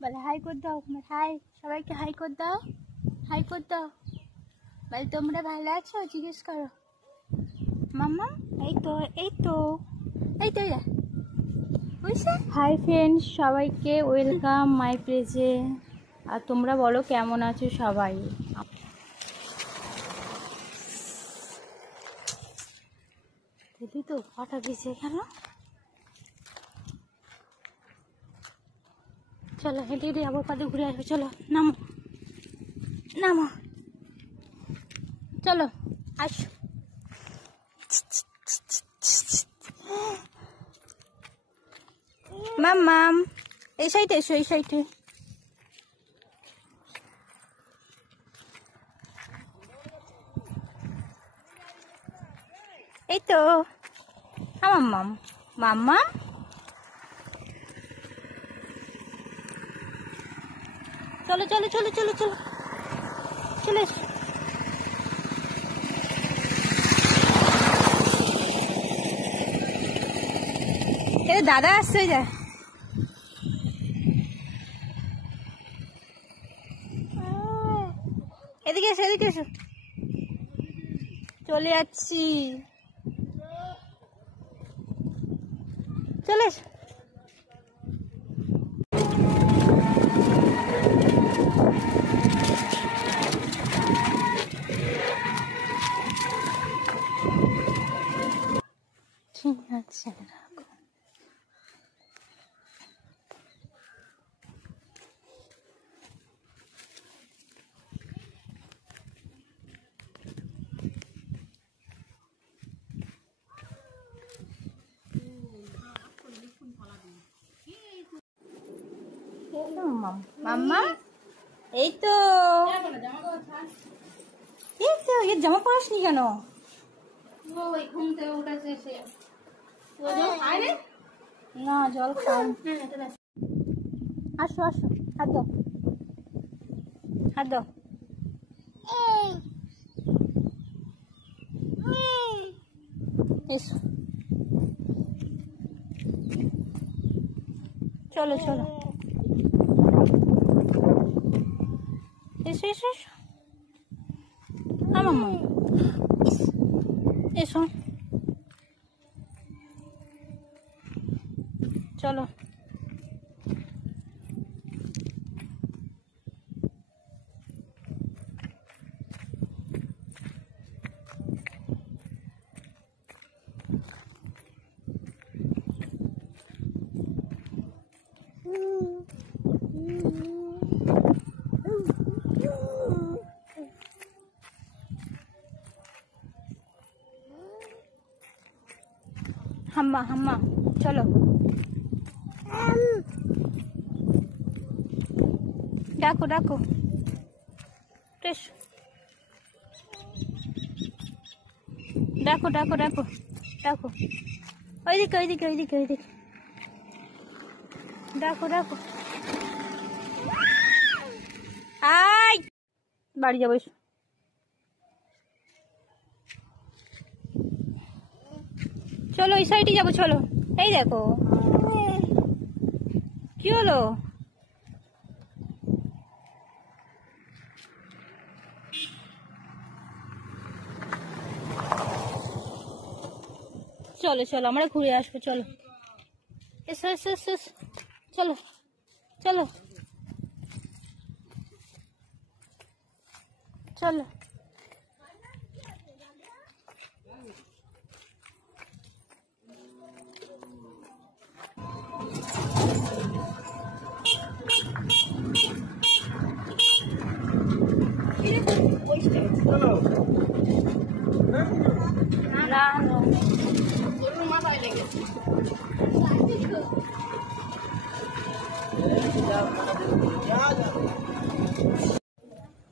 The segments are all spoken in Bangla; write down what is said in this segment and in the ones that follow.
বলে হাই করে দাও, হাই, সবাইকে হাই করে দাও, হাই করে দাও। বলে তোমরা ভালো আছো জিজ্ঞেস করো। মাম্মা এই তো এই তো এই তো বুঝছে। হাই ফ্রেন্ডস, সবাইকে ওয়েলকাম মাই পেজে। আর তোমরা বলো কেমন আছো সবাই। দেখলি তো পাটা ভিজে গেল। চলো হেঁটে হেঁটে আবার পাতে ঘুরে আসবো। চলো নামো নামো, চলো আসো। মাম এই সাইডে এসো, এই সাইডে। এই তো মাম্মাম মাম্মা। চলো চলো চলো চলো চলো চলে এসো। দাদা আসছে যায়। এদিকে এসো এদিকে এসো, চলে যাচ্ছি। চলে এসো। ঠিক আছে মাম্মা। এই তো এই তো এর জামা পরাসনি কেন? না জল খাও। আসো আসো, হাত দাও হাত দাও। এসো চলো চলো এসো এসো এসো। মাম্মা এসো চলো। হাম্মা হাম্মা চলো। ডাকো ডাকো ডাকো ডাকো ডাকো ডাকো। ওইদিকে ওইদিকে ওইদিকে ওইদিকে ডাকো ডাকো। আই বাড়ি যাবো। চলো এই সাইডে যাবো চলো। এই দেখো কি হলো। চলো চলো আমরা ঘুরে আসবো। চলো এসো এসো এসো চলো চলো চলো। না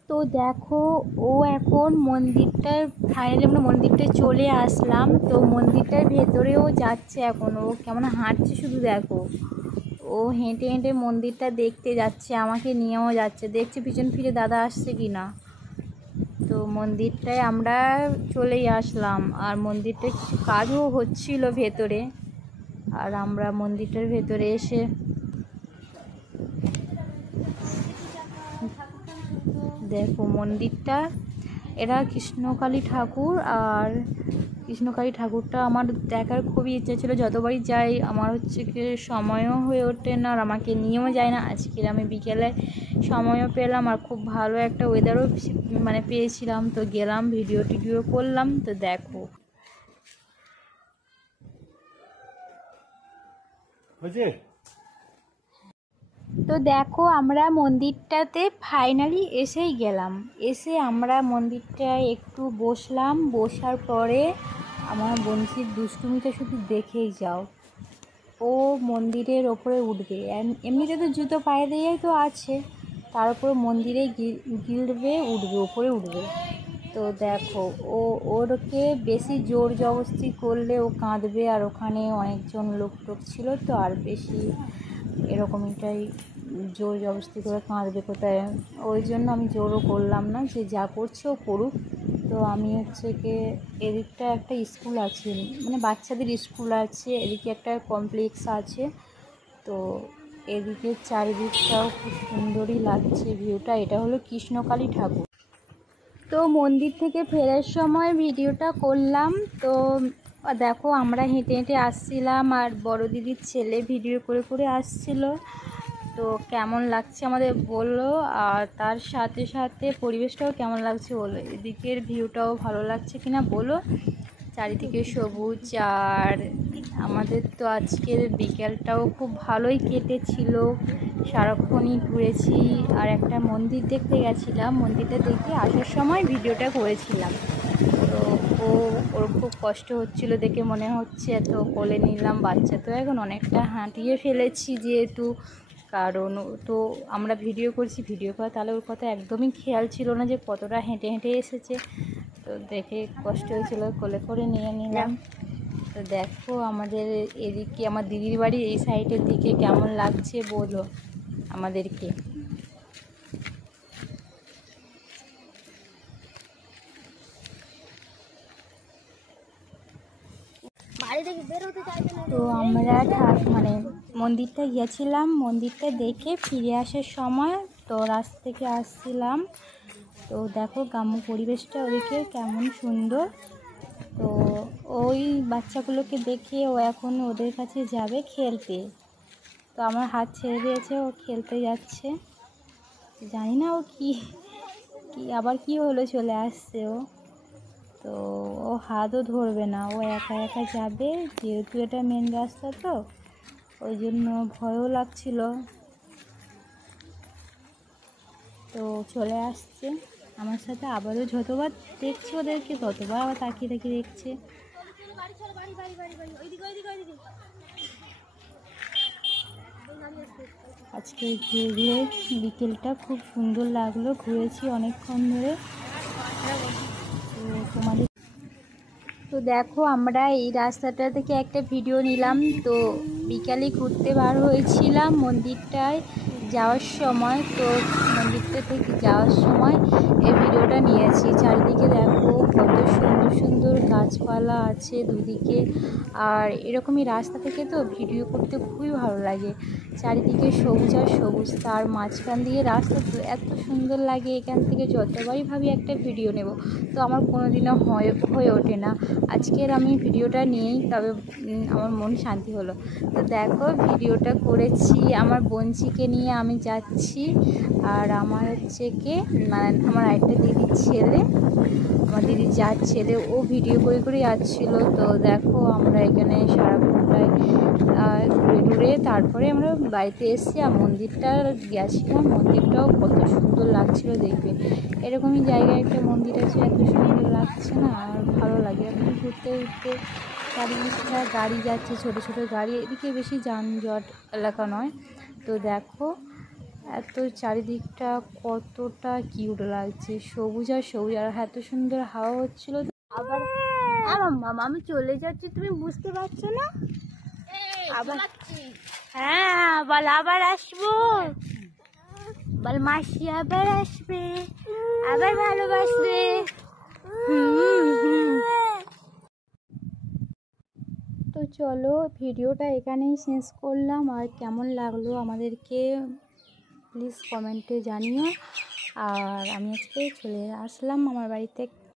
তো দেখো ও এখন মন্দিরটার ফাইনালি আমরা মন্দিরটায় চলে আসলাম। তো মন্দিরটার ভেতরেও যাচ্ছে এখন, ও কেমন হাঁটছে শুধু দেখো। ও হেঁটে হেঁটে মন্দিরটা দেখতে যাচ্ছে, আমাকে নিয়েও যাচ্ছে, দেখছে পিছন ফিরে দাদা আসছে কি না। তো মন্দিরটায় আমরা চলেই আসলাম, আর মন্দিরটায় কিছু কাজও হচ্ছিল ভেতরে। আর আমরা মন্দিরটার ভেতরে এসে দেখো মন্দিরটা, এরা কৃষ্ণকালী ঠাকুর। আর কৃষ্ণকালী ঠাকুরটা আমার দেখার খুবই ইচ্ছা ছিল, যতবারই যাই আমার হচ্ছে কি সময়ও হয়ে ওঠে না, আর আমাকে নিয়েও যায় না। আজকে আমি বিকেলে সময়ও পেলাম, আর খুব ভালো একটা ওয়েদারও মানে পেয়েছিলাম, তো গেলাম, ভিডিও টিডিও করলাম। তো দেখো তো দেখো আমরা মন্দিরটাতে ফাইনালি এসেই গেলাম। এসে আমরা মন্দিরটায় একটু বসলাম, বসার পরে আমার বন্ধুর দুষ্টুমিটা শুধু দেখেই যাও। ও মন্দিরের ওপরে উঠবে, এমনিতে তো জুতো পায়ে দিয়েই তো আছে, তার উপর মন্দিরে গিলবে, উঠবে, ওপরে উঠবে। তো দেখো ওরকে বেশি জোর জবরদস্তি করলে ও কাঁদবে, আর ওখানে অনেকজন লোক টোক ছিল তো আর বেশি এরকমটাই জোর জবরদস্তি করে কাঁদবে কোথায়, ওই জন্য আমি জোরও করলাম না, যে যা করছে ও করুক। তো আমি হচ্ছে গিয়ে এদিকটা একটা স্কুল আছে, মানে বাচ্চাদের স্কুল আছে, এদিকে একটা কমপ্লেক্স আছে, তো এদিকে চারিদিকটাও খুব সুন্দরই লাগছে ভিউটা। এটা হলো কৃষ্ণকালী ঠাকুর। তো মন্দির থেকে ফেরার সময় ভিডিওটা করলাম। তো দেখো আমরা হেঁটে হেঁটে আসছিলাম, আর বড় দিদির ছেলে ভিডিও করে করে আসছিল। তো কেমন লাগছে আমাদের বললো, আর তার সাথে সাথে পরিবেশটাও কেমন লাগছে বলো, এদিকের ভিউটাও ভালো লাগছে কিনা বলো। চারিদিকে সবুজ, আর আমাদের তো আজকের বিকেলটাও খুব ভালোই কেটেছিল, সারাক্ষণই ঘুরেছি। আর একটা মন্দির দেখতে গেছিলাম, মন্দিরটা দেখে আসার সময় ভিডিওটা করেছিলাম। তো ওর খুব কষ্ট হচ্ছিল দেখে মনে হচ্ছে, তো কোলে নিলাম। বাচ্চা তো এখন অনেকটা হাঁটিয়ে ফেলেছি যেহেতু, কারণ তো আমরা ভিডিও করছি, ভিডিও করা তাহলে ওর কথা একদমই খেয়াল ছিল না যে কতটা হেঁটে হেঁটে এসেছে। তো দেখে কষ্ট হয়েছিল, কোলে করে নিয়ে নিলাম। তো দেখো আমাদের এদিকে আমার দিদির বাড়ি এই সাইডের দিকে কেমন লাগছে বলো আমাদেরকে। তো আমরা মানে মন্দিরটা গিয়েছিলাম, মন্দিরটা দেখে ফিরে আসার সময় তো রাস্তা থেকে আসছিলাম। তো দেখো গ্রাম্য পরিবেশটা ওদিকে কেমন সুন্দর। তো ওই বাচ্চাগুলোকে দেখে ও এখন ওদের কাছে যাবে খেলতে। তো আমার হাত ছেড়ে দিয়েছে, ও খেলতে যাচ্ছে। জানি না ও কি আবার কি হলো, চলে আসছে ও। তো ও হাতও ধরবে না, ও একা একা যাবে, যেহেতু এটা মেন রাস্তা, তো ওই জন্য ভয়ও লাগছিল। তো চলে আসছে আমার সাথে, আবারও যতবার দেখছে ওদেরকে ততবার আবার তাকিয়ে তাকিয়ে দেখছে। আজকে ঘুরে ঘুরে বিকেলটা খুব সুন্দর লাগলো, ঘুরেছি অনেকক্ষণ ধরে। তো তোমাদের তো দেখো আমরা এই রাস্তাটা থেকে একটা ভিডিও নিলাম। তো বিকালে ঘুরতে বার হয়েছিলাম মন্দিরটায় যাওয়ার সময়, তো মন্দিরটা থেকে যাওয়ার সময় এই ভিডিওটা নিয়েছি। চারিদিকে দেখো কত সুন্দর সুন্দর গাছপালা আছে দুদিকে, আর এরকমই রাস্তা থেকে তো ভিডিও করতে খুবই ভালো লাগে। চারিদিকে সবুজ আর সবুজ, তার মাঝখান দিয়ে রাস্তা, তো এত সুন্দর লাগে। এখান থেকে যতবারই ভাবি একটা ভিডিও নেব, তো আমার কোনোদিনও হয়ে ওঠে না। আজকের আমি ভিডিওটা নিয়েই তবে আমার মন শান্তি হলো। তো দেখো ভিডিওটা করেছি, আমার বোনঝিকে নিয়ে আমি যাচ্ছি, আর আমার হচ্ছে কে মানে আমার আরেকটা দিদির ছেলে, আমার দিদির যার ছেলে, ও ভিডিও করে করে যাচ্ছিল। তো দেখো আমরা এখানে সারাক্ষণটায় ঘুরে ঘুরে তারপরে আমরা বাড়িতে এসেছি, আর মন্দিরটা গেছিলাম, মন্দিরটাও কত সুন্দর লাগছিল দেখবে। এরকমই জায়গায় একটা মন্দির আছে, এত সুন্দর লাগছে না, আর ভালো লাগে। এখন ঘুরতে ঘুরতে চারিদিকটা গাড়ি যাচ্ছে, ছোটো ছোটো গাড়ি, এদিকে বেশি যানজট এলাকা নয়। তো দেখো এত চারিদিকটা কতটা কিউট লাগছে, সবুজ আর সবুজ, আর এত সুন্দর হাওয়া হচ্ছিল। আবার মামা আমি চলে যাচ্ছি, তুমি বুঝতে পারছো না? আবার হ্যাঁ বল, আবার আসবো বল, মাসি আবার আসবে, আবার ভালোবাসবে। তো চলো ভিডিওটা এখানেই শেষ করলাম, আর কেমন লাগলো আমাদেরকে প্লিজ কমেন্টে জানিও। আর আমি আজকে চলে আসলাম আমার বাড়িতে।